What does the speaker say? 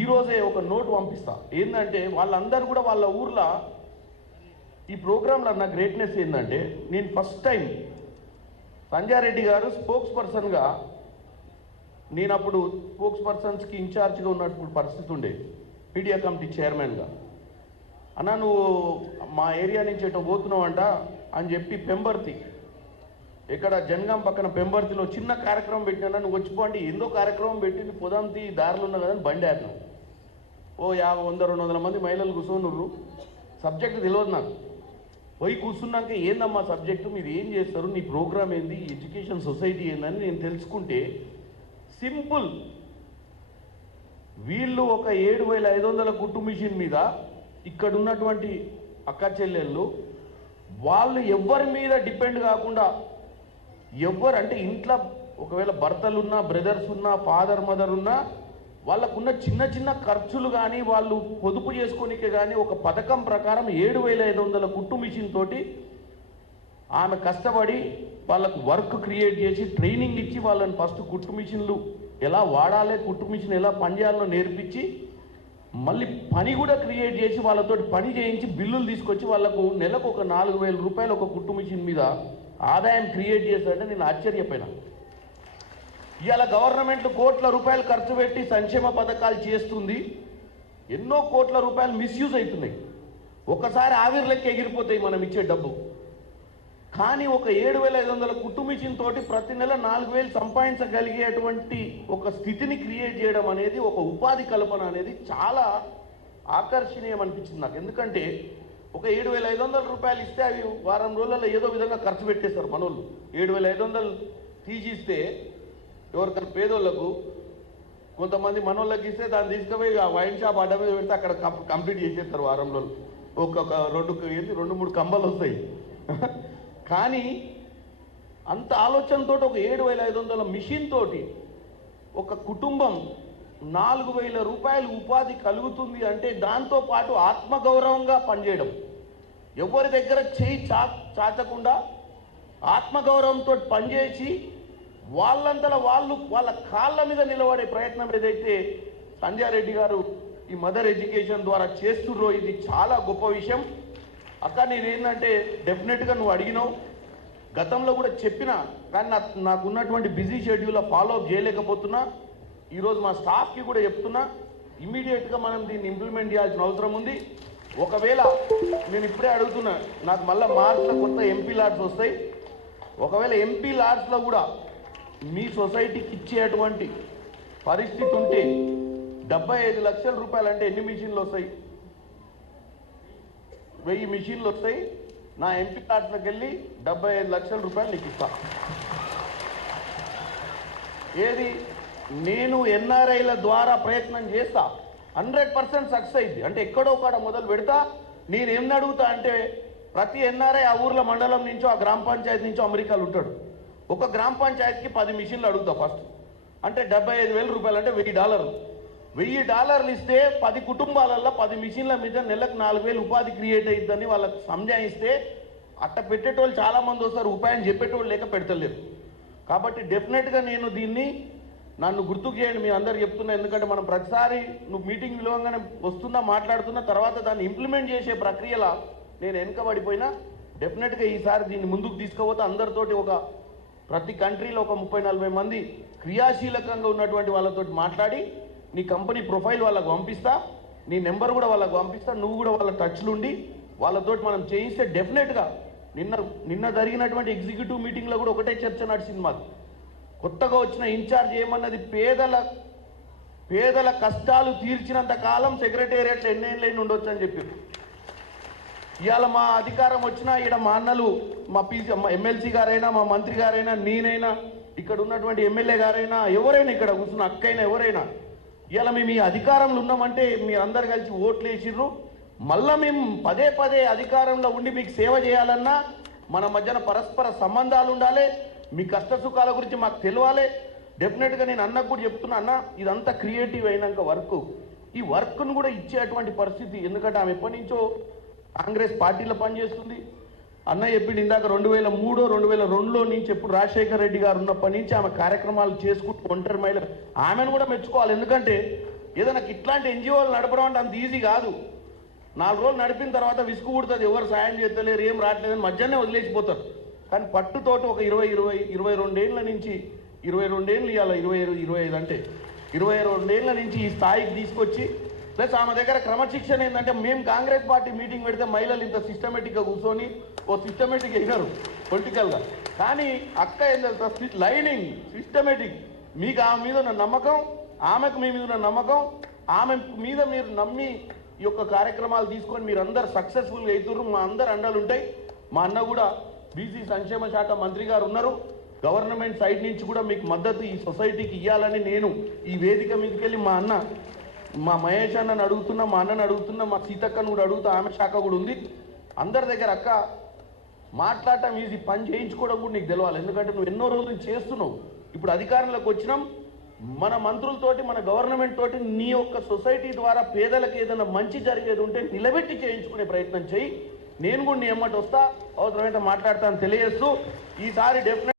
ఈరోజే ఒక నోట్ పంపిస్తా. ఏంటంటే వాళ్ళందరూ కూడా వాళ్ళ ఊర్లో ఈ ప్రోగ్రాంలో నా గ్రేట్నెస్ ఏంటంటే, నేను ఫస్ట్ టైం సంజయ్ రెడ్డి గారు స్పోక్స్ పర్సన్గా, నేను అప్పుడు స్పోక్స్ పర్సన్స్కి ఇన్ఛార్జ్గా ఉన్నప్పుడు పరిస్థితి ఉండే, మీడియా కమిటీ చైర్మన్గా. అన్న నువ్వు మా ఏరియా నుంచి ఎటో పోతున్నావు అంట అని చెప్పి పెంబర్తి, ఇక్కడ జనగాం పక్కన పెంబర్తిలో చిన్న కార్యక్రమం పెట్టినా, నువ్వు వచ్చిపోండి ఏందో కార్యక్రమం పెట్టి పొదంతి దారిలో ఉన్నా కదా అని బండి ఆడినా. ఓ 50-100-200 మంది మహిళలు కూర్చోనుర్రు, సబ్జెక్ట్ తెలియదు నాకు. పోయి కూర్చున్నాక ఏందమ్మా సబ్జెక్టు, మీరు ఏం చేస్తారు, నీ ప్రోగ్రామ్ ఏంది, ఎడ్యుకేషన్ సొసైటీ ఏందని నేను తెలుసుకుంటే, సింపుల్, వీళ్ళు ఒక 7500 కుట్టు మిషన్ మీద ఇక్కడ ఉన్నటువంటి అక్క చెల్లెళ్ళు వాళ్ళు ఎవరి మీద డిపెండ్ కాకుండా, ఎవరు అంటే ఇంట్లో ఒకవేళ భర్తలు ఉన్నా, బ్రదర్స్ ఉన్నా, ఫాదర్ మదర్ ఉన్నా, వాళ్ళకున్న చిన్న చిన్న ఖర్చులు కానీ వాళ్ళు పొదుపు చేసుకోనికే కానీ ఒక పథకం ప్రకారం 7500 కుట్టు మిషన్ తోటి ఆమె కష్టపడి వాళ్ళకు వర్క్ క్రియేట్ చేసి ట్రైనింగ్ ఇచ్చి వాళ్ళని ఫస్ట్ కుట్టు మిషన్లు ఎలా వాడాలి, కుట్టు మిషన్ ఎలా పనిచేయాలో నేర్పించి మళ్ళీ పని కూడా క్రియేట్ చేసి వాళ్ళతో పని చేయించి బిల్లులు తీసుకొచ్చి వాళ్ళకు నెలకు ఒక 4000 రూపాయలు ఒక కుట్టు మిషన్ మీద ఆదాయం క్రియేట్ చేశారంటే నేను ఆశ్చర్యపోయినా. ఇవాళ గవర్నమెంట్ కోట్ల రూపాయలు ఖర్చు పెట్టి సంక్షేమ పథకాలు చేస్తుంది, ఎన్నో కోట్ల రూపాయలు మిస్యూజ్ అవుతున్నాయి. ఒకసారి ఆవిర్లెక్క ఎగిరిపోతాయి మనం ఇచ్చే డబ్బు. కానీ ఒక 7500 కుట్టు మిషన్ తోటి ప్రతి నెల 4000 సంపాదించగలిగేటువంటి ఒక స్థితిని క్రియేట్ చేయడం అనేది, ఒక ఉపాధి కల్పన అనేది చాలా ఆకర్షణీయం అనిపించింది నాకు. ఎందుకంటే ఒక 7500 రూపాయలు ఇస్తే అవి వారం రోజులలో ఏదో విధంగా ఖర్చు పెట్టేస్తారు మనోళ్ళు. 7500 తీసిస్తే ఎవరికైనా పేదోళ్ళకు, కొంతమంది మనోళ్ళకి ఇస్తే దాన్ని తీసుకుపోయి ఆ వైన్ షాప్ అడ్డ మీద పెడితే అక్కడ కంప్లీట్ చేసేస్తారు వారంలో. ఒక్కొక్క 2-3 కంబలు వస్తాయి. కానీ అంత ఆలోచనతో ఒక 7500 మిషన్ తోటి ఒక కుటుంబం 4000 రూపాయలు ఉపాధి కలుగుతుంది అంటే, దాంతోపాటు ఆత్మగౌరవంగా పనిచేయడం, ఎవరి దగ్గర చేయి చాచకుండా ఆత్మగౌరవంతో పనిచేసి వాళ్ళంతలో వాళ్ళు వాళ్ళ కాళ్ళ మీద నిలబడే ప్రయత్నం ఏదైతే సంజయ్ రెడ్డి గారు ఈ మదర్ ఎడ్యుకేషన్ ద్వారా చేస్తుర్రో ఇది చాలా గొప్ప విషయం. అక్క నేనేంటంటే డెఫినెట్గా నువ్వు అడిగినావు, గతంలో కూడా చెప్పినా, కానీ నాకున్నటువంటి బిజీ షెడ్యూల్లో ఫాలోఅప్ చేయలేకపోతున్నా. ఈరోజు మా స్టాఫ్కి కూడా చెప్తున్నా, ఇమ్మీడియట్గా మనం దీన్ని ఇంప్లిమెంట్ చేయాల్సిన అవసరం ఉంది. ఒకవేళ నేను ఇప్పుడే అడుగుతున్నా, నాకు మళ్ళీ మార్చిలో కొత్త ఎంపీ లాడ్స్ వస్తాయి, ఒకవేళ ఎంపీ లాడ్స్లో కూడా మీ సొసైటీకి ఇచ్చేటువంటి పరిస్థితి ఉంటే 75 లక్షల రూపాయలు అంటే ఎన్ని మిషన్లు వస్తాయి? 1000 మిషన్లు వస్తాయి. నా ఎంపీ కార్డ్స్లోకి వెళ్ళి 75 లక్షల రూపాయలు నీకు ఇస్తా. ఏది నేను ఎన్ఆర్ఐల ద్వారా ప్రయత్నం చేస్తా, 100% సక్సెస్ అయింది. అంటే ఎక్కడో కాడ మొదలు పెడతా. నేనేం అడుగుతా అంటే, ప్రతి ఎన్ఆర్ఐ ఆ ఊర్ల మండలం నుంచో ఆ గ్రామ పంచాయతీ నుంచో అమెరికాలో ఉంటాడు. ఒక గ్రామ పంచాయతీకి 10 మిషన్లు అడుగుతా ఫస్ట్. అంటే 75,000 రూపాయలు అంటే $1000. $1000 ఇస్తే 10 కుటుంబాలలో 10 మిషన్ల మీద నెలకు 4000 ఉపాధి క్రియేట్ అవుతుందని వాళ్ళకి సంజాయిస్తే, అట్ట పెట్టేటోళ్ళు చాలామంది వస్తారు, ఉపాయం చెప్పేటోళ్ళు లేక పెడతలేరు. కాబట్టి డెఫినెట్గా నేను దీన్ని నన్ను గుర్తుకు చేయండి, మీ అందరు చెప్తున్నా. ఎందుకంటే మనం ప్రతిసారి నువ్వు మీటింగ్ విలువంగానే వస్తున్నా, మాట్లాడుతున్నా, తర్వాత దాన్ని ఇంప్లిమెంట్ చేసే ప్రక్రియలో నేను వెనుకబడిపోయినా. డెఫినెట్గా ఈసారి దీన్ని ముందుకు తీసుకుపోతే అందరితోటి ప్రతి కంట్రీలో ఒక 30-40 మంది క్రియాశీలకంగా ఉన్నటువంటి వాళ్ళతో మాట్లాడి నీ కంపెనీ ప్రొఫైల్ వాళ్ళకు పంపిస్తా, నీ నెంబర్ కూడా వాళ్ళకు పంపిస్తా, నువ్వు కూడా వాళ్ళ టచ్లు ఉండి వాళ్ళతోటి మనం చేయిస్తే డెఫినెట్గా నిన్న జరిగినటువంటి ఎగ్జిక్యూటివ్ మీటింగ్లో కూడా ఒకటే చర్చ నడిచింది మాకు. కొత్తగా వచ్చిన ఇన్ఛార్జ్ ఏమన్నది, పేదల కష్టాలు తీర్చినంత కాలం సెక్రటేరియట్లు ఎన్నేళ్ళైనా ఉండొచ్చు అని చెప్పి. ఇవాళ మా అధికారం వచ్చినా ఇక్కడ మా అన్నలు, మా ఎమ్మెల్సీ గారైనా, మా మంత్రి గారైనా, నేనైనా, ఇక్కడ ఉన్నటువంటి ఎమ్మెల్యే గారైనా, ఎవరైనా ఇక్కడ కూర్చున్న అక్కైనా ఎవరైనా, ఇవాళ మేము ఈ అధికారంలో ఉన్నామంటే మీరందరూ కలిసి ఓట్లు వేసిర్రు. మళ్ళీ మేము పదే అధికారంలో ఉండి మీకు సేవ చేయాలన్నా మన మధ్యన పరస్పర సంబంధాలు ఉండాలి. మీ కష్ట సుఖాల గురించి మాకు తెలియాలి. డెఫినెట్గా నేను అన్నకు కూడా చెప్తున్నా, అన్న ఇదంతా క్రియేటివ్ అయినాక ఈ వర్క్ను కూడా ఇచ్చేటువంటి పరిస్థితి. ఎందుకంటే ఆమె ఎప్పటి నుంచో కాంగ్రెస్ పార్టీలో పనిచేస్తుంది. అన్న చెప్పింది ఇందాక 2003-2002లో నుంచి ఎప్పుడు రాజశేఖర్ రెడ్డి గారు ఉన్నప్పటి నుంచి ఆమె కార్యక్రమాలు చేసుకుంటూ ఒంటరి మహిళ, ఆమెను కూడా మెచ్చుకోవాలి. ఎందుకంటే ఏదైనా ఇట్లాంటి ఎన్జిఓలు నడపడం అంటే అంత ఈజీ కాదు. 4 రోజులు నడిపిన తర్వాత విసుగు పుడుతుంది, ఎవరు సాయం చేస్తలేరు, ఏం రావట్లేదని మధ్యాహ్నం వదిలేసిపోతారు. కానీ పట్టుతోటి ఒక 22 ఏళ్ళ నుంచి 22 ఏళ్ళు ఇవ్వాలి, 25 అంటే 22 ఏళ్ళ నుంచి ఈ స్థాయికి తీసుకొచ్చి, ప్లస్ ఆమె దగ్గర క్రమశిక్షణ ఏంటంటే, మేము కాంగ్రెస్ పార్టీ మీటింగ్ పెడితే మహిళలు ఇంత సిస్టమేటిక్గా కూర్చొని సిస్టమేటిక్గా అయినారు పొలిటికల్గా. కానీ అక్క ఏంటంటే లైనింగ్ సిస్టమేటిక్. మీకు ఆమె మీద ఉన్న నమ్మకం, ఆమెకు మీ మీద ఉన్న నమ్మకం, ఆమె మీద మీరు నమ్మి ఈ యొక్క కార్యక్రమాలు తీసుకొని మీరందరూ సక్సెస్ఫుల్గా అవుతున్నారు. మా అందరు అండలు ఉంటాయి. మా అన్న కూడా బీసీ సంక్షేమ శాఖ మంత్రి గారు ఉన్నారు. గవర్నమెంట్ సైడ్ నుంచి కూడా మీకు మద్దతు ఈ సొసైటీకి ఇవ్వాలని నేను ఈ వేదిక మీదకి వెళ్ళి మా మహేష్ అన్నని అడుగుతున్నా, మా అన్నని అడుగుతున్నా, మా సీతక్కను కూడా అడుగుతా. ఆమె శాఖ కూడా ఉంది. అందరి దగ్గర అక్క మాట్లాడటం ఈజీ, పని చేయించుకోవడం కూడా నీకు తెలవాలి. ఎందుకంటే నువ్వు ఎన్నో రోజులు చేస్తున్నావు. ఇప్పుడు అధికారంలోకి వచ్చినాం, మన మంత్రులతోటి, మన గవర్నమెంట్ తోటి నీ యొక్క సొసైటీ ద్వారా పేదలకు ఏదైనా మంచి జరిగేది ఉంటే నిలబెట్టి చేయించుకునే ప్రయత్నం చేయి. నేను కూడా నీ ఎమ్మటి వస్తా, అవసరమైతే మాట్లాడతాను తెలియజేస్తూ ఈసారి డెఫినెట్